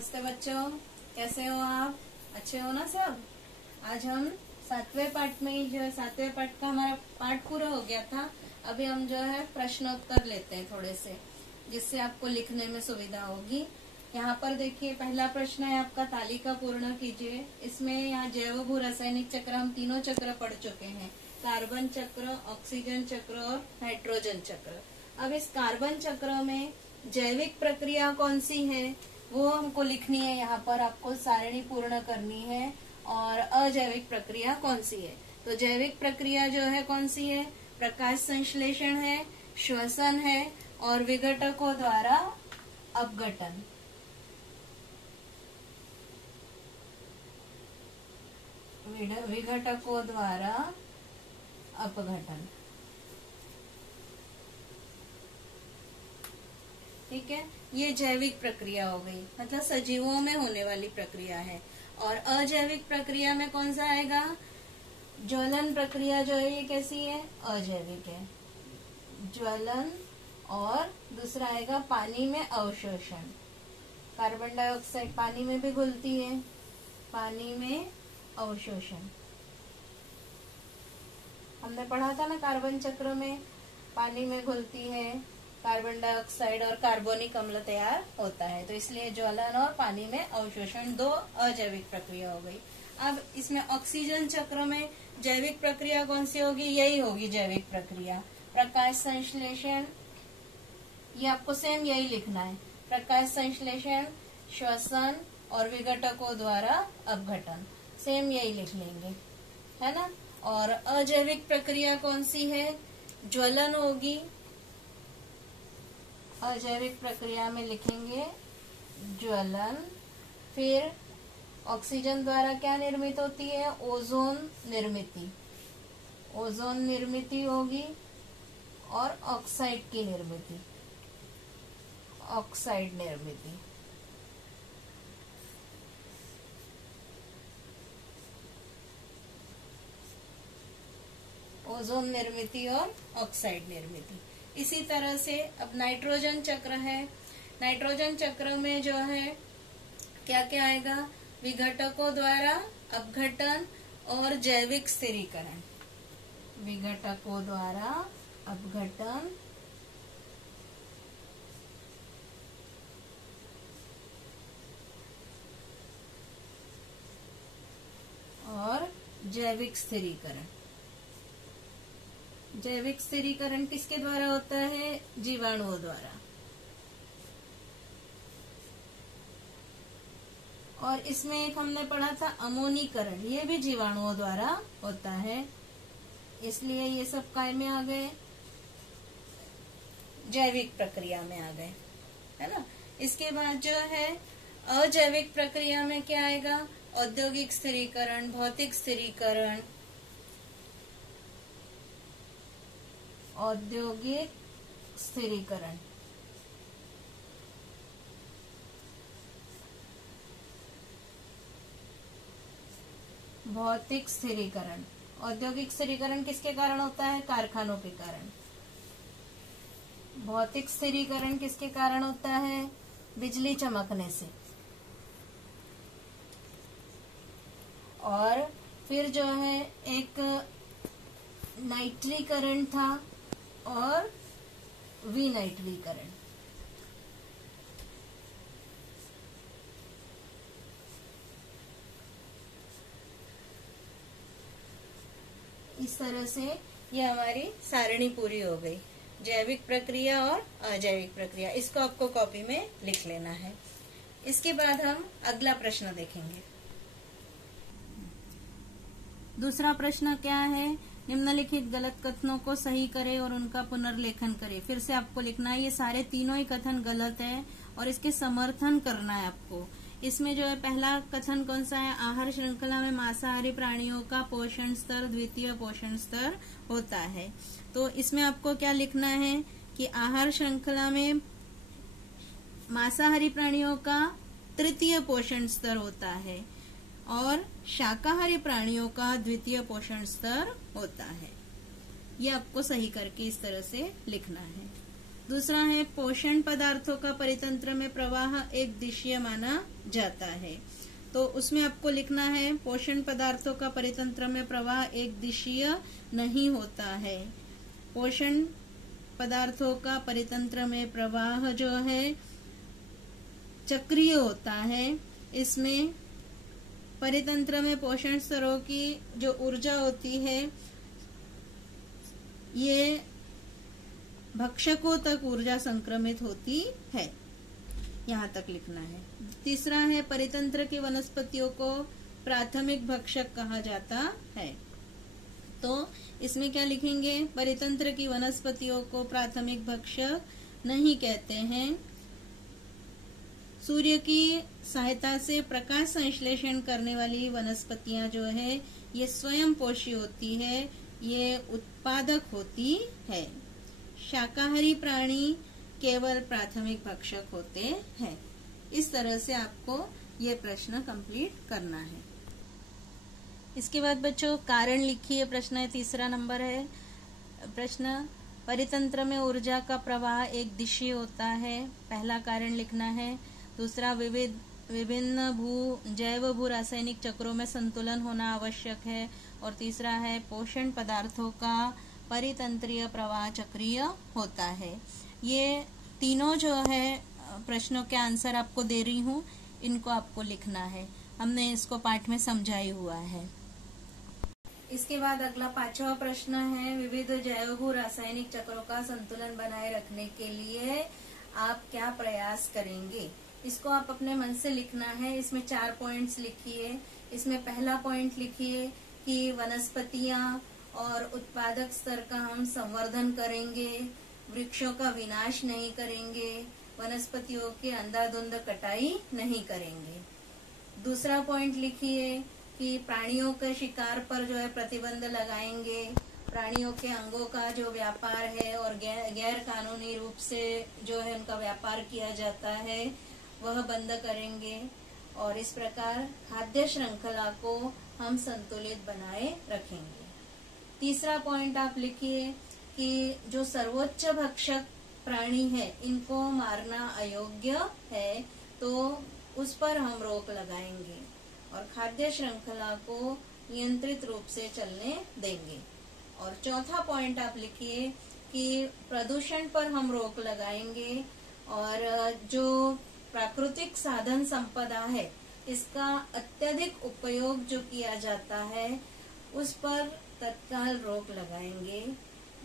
नमस्ते बच्चों, कैसे हो आप? अच्छे हो ना सब? आज हम सातवें पाठ में ही जो है, सातवें पाठ का हमारा पाठ पूरा हो गया था। अभी हम जो है प्रश्नोत्तर लेते हैं थोड़े से, जिससे आपको लिखने में सुविधा होगी। यहाँ पर देखिए, पहला प्रश्न है आपका, तालिका पूर्ण कीजिए। इसमें यहाँ जैव भू रासायनिक चक्र, हम तीनों चक्र पढ़ चुके हैं, कार्बन चक्र, ऑक्सीजन चक्र और नाइट्रोजन चक्र। अब इस कार्बन चक्र में जैविक प्रक्रिया कौन सी है वो हमको लिखनी है। यहाँ पर आपको सारणी पूर्ण करनी है। और अजैविक प्रक्रिया कौन सी है? तो जैविक प्रक्रिया जो है कौन सी है? प्रकाश संश्लेषण है, श्वसन है और विघटकों द्वारा अपघटन। विघटकों द्वारा अपघटन, ठीक है। ये जैविक प्रक्रिया हो गई, मतलब सजीवों में होने वाली प्रक्रिया है। और अजैविक प्रक्रिया में कौन सा आएगा? ज्वलन प्रक्रिया जो है ये कैसी है? अजैविक है, ज्वलन। और दूसरा आएगा पानी में अवशोषण। कार्बन डाइऑक्साइड पानी में भी घुलती है, पानी में अवशोषण। हमने पढ़ा था ना, कार्बन चक्र में पानी में घुलती है, कार्बन डाइऑक्साइड और कार्बोनिक अम्ल तैयार होता है। तो इसलिए ज्वलन और पानी में अवशोषण दो अजैविक प्रक्रिया हो गई। अब इसमें ऑक्सीजन चक्र में जैविक प्रक्रिया कौन सी होगी? यही होगी जैविक प्रक्रिया, प्रकाश संश्लेषण। ये आपको सेम यही लिखना है, प्रकाश संश्लेषण, श्वसन और विघटकों द्वारा अपघटन। सेम यही लिख लेंगे, है ना। और अजैविक प्रक्रिया कौन सी है? ज्वलन होगी। अजैविक प्रक्रिया में लिखेंगे ज्वलन। फिर ऑक्सीजन द्वारा क्या निर्मित होती है? ओजोन निर्मिति। ओजोन निर्मिति होगी और ऑक्साइड की निर्मिति, ऑक्साइड निर्मिति। ओजोन निर्मिति और ऑक्साइड निर्मिति। इसी तरह से अब नाइट्रोजन चक्र है। नाइट्रोजन चक्र में जो है क्या क्या आएगा? विघटकों द्वारा अपघटन और जैविक स्थिरीकरण। विघटकों द्वारा अपघटन और जैविक स्थिरीकरण। जैविक स्थिरीकरण किसके द्वारा होता है? जीवाणुओं द्वारा। और इसमें एक हमने पढ़ा था अमोनीकरण, ये भी जीवाणुओं द्वारा होता है। इसलिए ये सब काय में आ गए? जैविक प्रक्रिया में आ गए, है ना। इसके बाद जो है अजैविक प्रक्रिया में क्या आएगा? औद्योगिक स्थिरीकरण, भौतिक स्थिरीकरण, औद्योगिक स्थिरीकरण। भौतिक स्थिरीकरण। औद्योगिक स्थिरीकरण किसके कारण होता है? कारखानों के कारण। भौतिक स्थिरीकरण किसके कारण होता है? बिजली चमकने से। और फिर जो है एक नाइट्रीकरण था और विनाइट्रीकरण। इस तरह से ये हमारी सारणी पूरी हो गई, जैविक प्रक्रिया और अजैविक प्रक्रिया। इसको आपको कॉपी में लिख लेना है। इसके बाद हम अगला प्रश्न देखेंगे। दूसरा प्रश्न क्या है? निम्नलिखित गलत कथनों को सही करें और उनका पुनर्लेखन करें। फिर से आपको लिखना है, ये सारे तीनों ही कथन गलत है और इसके समर्थन करना है आपको। इसमें जो है पहला कथन कौन सा है? आहार श्रृंखला में मांसाहारी प्राणियों का पोषण स्तर द्वितीय पोषण स्तर होता है। तो इसमें आपको क्या लिखना है कि आहार श्रृंखला में मांसाहारी प्राणियों का तृतीय पोषण स्तर होता है और शाकाहारी प्राणियों का द्वितीय पोषण स्तर होता है। ये आपको सही करके इस तरह से लिखना है। दूसरा है पोषण पदार्थों का परितंत्र में प्रवाह एक दिशीय माना जाता है। तो उसमें आपको लिखना है पोषण पदार्थों का परितंत्र में प्रवाह एक दिशीय नहीं होता है। पोषण पदार्थों का परितंत्र में प्रवाह जो है चक्रीय होता है। इसमें परितंत्र में पोषण स्तरों की जो ऊर्जा होती है ये भक्षकों तक ऊर्जा संक्रमित होती है। यहाँ तक लिखना है। तीसरा है परितंत्र की वनस्पतियों को प्राथमिक भक्षक कहा जाता है। तो इसमें क्या लिखेंगे? परितंत्र की वनस्पतियों को प्राथमिक भक्षक नहीं कहते हैं। सूर्य की सहायता से प्रकाश संश्लेषण करने वाली वनस्पतियां जो है ये स्वयं पोषी होती है, ये उत्पादक होती है। शाकाहारी प्राणी केवल प्राथमिक भक्षक होते हैं। इस तरह से आपको ये प्रश्न कंप्लीट करना है। इसके बाद बच्चों कारण लिखिए। प्रश्न है तीसरा नंबर है प्रश्न, परितंत्र में ऊर्जा का प्रवाह एक दिशीय होता है। पहला कारण लिखना है। दूसरा, विभिन्न जैव भू रासायनिक चक्रों में संतुलन होना आवश्यक है। और तीसरा है पोषण पदार्थों का परितंत्रीय प्रवाह चक्रीय होता है। ये तीनों जो है प्रश्नों के आंसर आपको दे रही हूँ, इनको आपको लिखना है। हमने इसको पाठ में समझाई हुआ है। इसके बाद अगला पांचवा प्रश्न है, विविध जैव भू रासायनिक चक्रों का संतुलन बनाए रखने के लिए आप क्या प्रयास करेंगे? इसको आप अपने मन से लिखना है। इसमें 4 पॉइंट्स लिखिए। इसमें पहला पॉइंट लिखिए कि वनस्पतियां और उत्पादक स्तर का हम संवर्धन करेंगे, वृक्षों का विनाश नहीं करेंगे, वनस्पतियों की अंधाधुंध कटाई नहीं करेंगे। दूसरा पॉइंट लिखिए कि प्राणियों के शिकार पर जो है प्रतिबंध लगाएंगे, प्राणियों के अंगों का जो व्यापार है और गैर कानूनी रूप से जो है उनका व्यापार किया जाता है वह बंद करेंगे। और इस प्रकार खाद्य श्रृंखला को हम संतुलित बनाए रखेंगे। तीसरा पॉइंट आप लिखिए कि जो सर्वोच्च भक्षक प्राणी है इनको मारना अयोग्य है, तो उस पर हम रोक लगाएंगे और खाद्य श्रृंखला को नियंत्रित रूप से चलने देंगे। और चौथा पॉइंट आप लिखिए कि प्रदूषण पर हम रोक लगाएंगे और जो प्राकृतिक साधन संपदा है इसका अत्यधिक उपयोग जो किया जाता है उस पर तत्काल रोक लगाएंगे।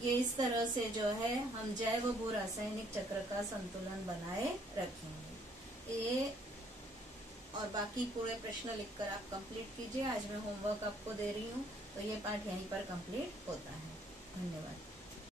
ये इस तरह से जो है हम जैव भू रासायनिक चक्र का संतुलन बनाए रखेंगे। ये और बाकी पूरे प्रश्न लिखकर आप कंप्लीट कीजिए। आज मैं होमवर्क आपको दे रही हूँ, तो ये पाठ यहीं पर कंप्लीट होता है। धन्यवाद।